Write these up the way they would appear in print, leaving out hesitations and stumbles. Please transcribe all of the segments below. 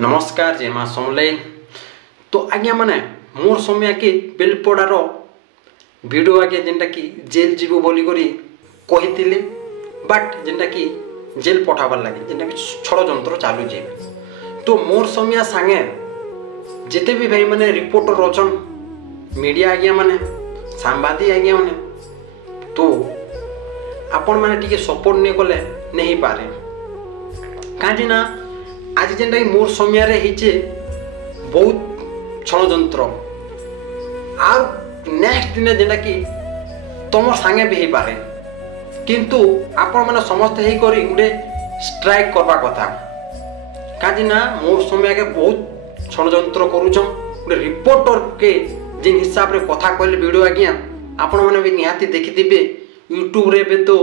नमस्कार जय माँ समलेई। तो आज्ञा माने मोर समय के बेलपड़ार वीडियो आज्ञा जेनटा कि जेल जीव बोली करी कही बट जेनटा कि जेल पठाबार लगे जेनटा कि षड़यंत्र चालू जे। तो मोर समय सांगे जिते भी भाई माने रिपोर्टर अछन मीडिया आज्ञा माने सांबादिक आज्ञा माने तो आपण माने टिके सपोर्ट नहीं कले नहीं पारे कहीं ना आज जेनटा मोर समय होचे बहुत षड़यंत्र आ नेक्स्ट दिन जेनटा कि तुम सांगे भी हो पारे किंतु आपण माने समस्त हे करी गुटे स्ट्राइक करवा कथा कहीं ना मोर समय के बहुत षड़यंत्र करूछन गुटे रिपोर्टर के जिन हिसाब रे कथा कहले वीडियो आज्ञा आपण माने भी निहाती देखिथिबे यूट्यूब रे बे तो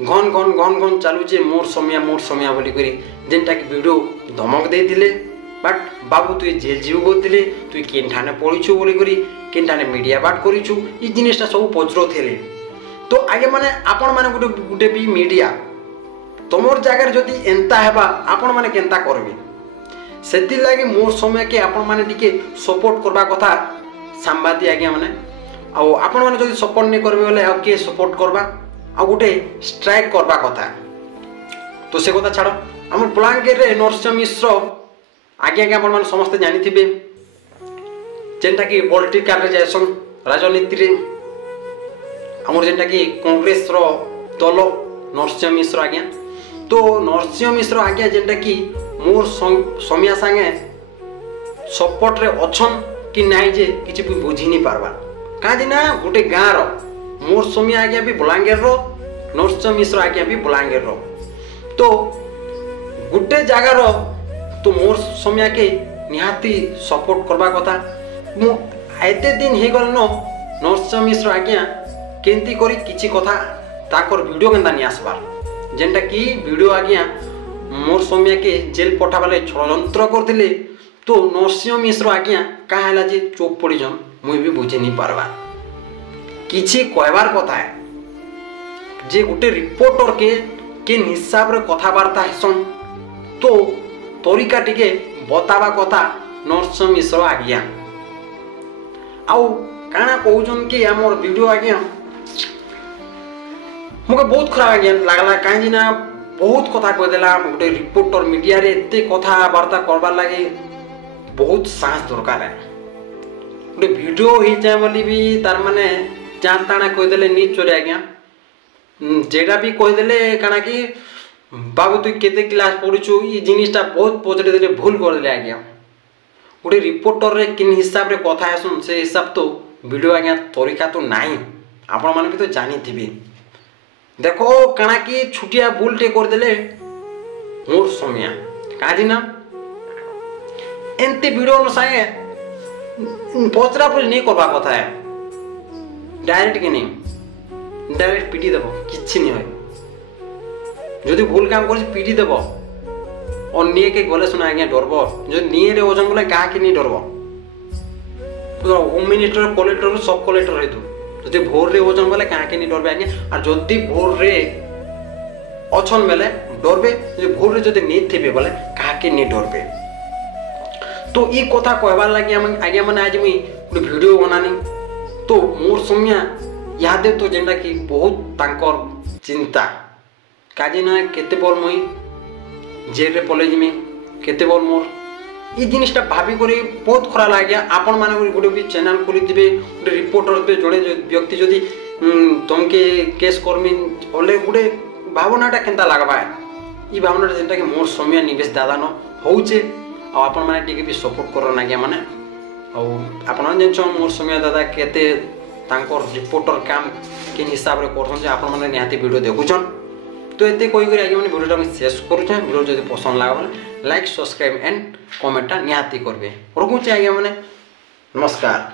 घन घन घन घन चालूचे मोर समय बोली करी जेनटा कि वीडियो धमक देथिले बट बाबू तु जेल जीव बोलथिले तु केनठाने पढिछु बोली करी केनठाने मीडिया बाट करिछु ई जिनिसटा सब पचरो थिले। तो आगे माने आपण माने गुटे भी मीडिया तमोर जगह जदि एंता हेबा आपण माने केनता करबे सेति लागि मोर समय के आपण माने टिके सपोर्ट करबा कथा सांबादिक आज्ञा माने आ आपण माने जदि सपोर्ट नहीं करबे बोले आ के सपोर्ट करबा आ गुटे स्ट्राइक करबा कथा। तो से कथा छाड़ आम बलांगीर रे नरसिंह मिश्र आगे आगे आपण समस्त जानिथिबे जेनटा कि पॉलिटिकल रे जायसन राजनीति रे हमर जेनटा कि कांग्रेस रो दल नरसिंह मिश्र आज्ञा। तो नरसिंह मिश्र आज्ञा जेनटा कि मोर समय संगे सपोर्ट रे अछन कि नाही जे किछि भी बुझी नहीं पारबा काजी ना गुटे गाँ रो मोर समय आज्ञा भी बलांगीर रो नरसिंह मिश्र आज्ञा भी बलांगीर रो। तो गुटे जगार तो मोर समय के निहाती सपोर्ट करबा कथा मु एते दिन हे गल न नरसिंह मिश्र आज्ञा केंती करी किछि कथा ताकर वीडियो केंता नि आसबार जेनटा कि वीडियो आज्ञा मोर समय के जेल पठाबाले षड़यंत्र करथिले। तो नरसिंह मिश्र आज्ञा का हैला जे चुप पड़ी जन मुई भी बुझे नहीं पारबा किछि कहबार कथा है जे गुटे रिपोर्टर के हिसाब रे कथाबार्ता हेसन तो तरीका टिके बतावा कथा नरसिंह मिश्र आज्ञा आउ काना कहउछन कि हमर वीडियो आज्ञा मुके बहुत खराब आज्ञा लागला काहे ना बहुत कथा कह देला गुटे रिपोर्टर मीडिया रे एते कथा वार्ता करबार लागि बहुत साहस दरकार है गुटे वीडियो ही जाय बोली भी तार माने जान ताना कह देले नी चोरे आज्ञा जेडा भी कह देले काना कि बाबू तु केते क्लास पढिछु ई जिनिसटा बहुत पचड़े देले भूल कर देले आज्ञा गुटे रिपोर्टर रे किन हिसाब रे कथा आसुन से हिसाब तो वीडियो आज्ञा तरीका तो नाही आपण माने भी तो जानि थिबे देखो काना कि छुटिया भूलटे कर देले मोर समय काजी ना एंते वीडियो न साए पचरा पर नहीं करबा कथा है डायरेक्ट के नहीं डायरेक्ट पीटी देबो किछि नहीं होय जदि भूल काम कर पीटी देबो और निये के गले सुना आज्ञा डरबो जो निये रे ओजन बोले का के नहीं डरबो तो होम मिनिस्टर कलेक्टर सब कलेक्टर हेतु जदि भोर रे ओजन बोले का के नहीं डरबे आज्ञा और जदि भोर रे अछन बेले डरबे जे भोर रे जदि नहीं थिबे बोले का के नहीं डरबे। तो ई कथा कहबार लागि आज्ञा माने आज मुई वीडियो बनानी तो मोर समय याद तो जेनटा कि बहुत तांकर चिंता काजे ना केते बोल मुई जेल रे कॉलेज में केते बोल मोर ई जिनिसटा भाबी करी बहुत खरा लाग्या। आपण माने गुटे भी चैनल खोली दिबे गुटे रिपोर्टर पे जोड़े व्यक्ति जदी तुमके केस कर्मी ओले गुटे भावनाटा केनता लागबा ई भावनाटा जेनटा कि मोर समय निवेश दादा न होउचे आ आपण माने टिके भी सपोर्ट करन आज्ञा माने आ आपण जेनछो मोर समय दादा केते तांकर रिपोर्टर काम किन हिसाब रे करछन जे आपण माने निहाती वीडियो देखुछन। तो एते कोई करी आगे माने वीडियोटा मैं शेयर करूछन वीडियो जदि पसंद लागल लाइक सब्सक्राइब एंड कमेंटटा निहाती करबे रखुचे आगे माने नमस्कार।